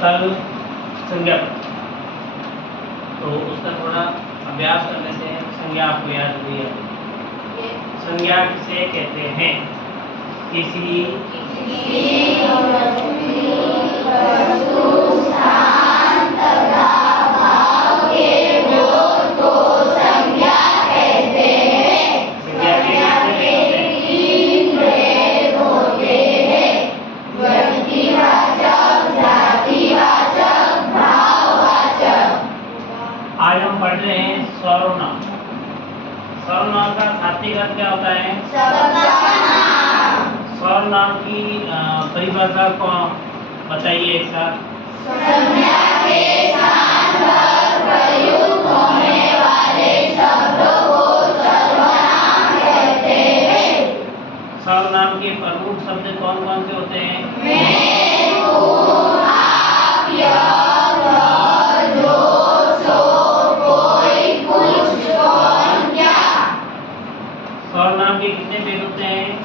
तल संज्ञा पद, तो उसका थोड़ा अभ्यास करने से संज्ञा आपको याद हुई है। संज्ञा किसे कहते हैं? किसी आज हम पढ़ रहे हैं सर्वनाम। सर्वनाम का शाब्दिक अर्थ क्या होता है? सर्वनाम की परिभाषा को बताइए एक साथ। संज्ञा के स्थान पर प्रयुक्त होने वाले शब्दों को सर्वनाम कहते हैं। सर्वनाम के प्रमुख शब्द कौन कौन से होते हैं? मैं, तुम, आप, यह, वह, जो, सो, कोई, कुछ, कौन, क्या। सर्वनाम के कितने भेद होते हैं?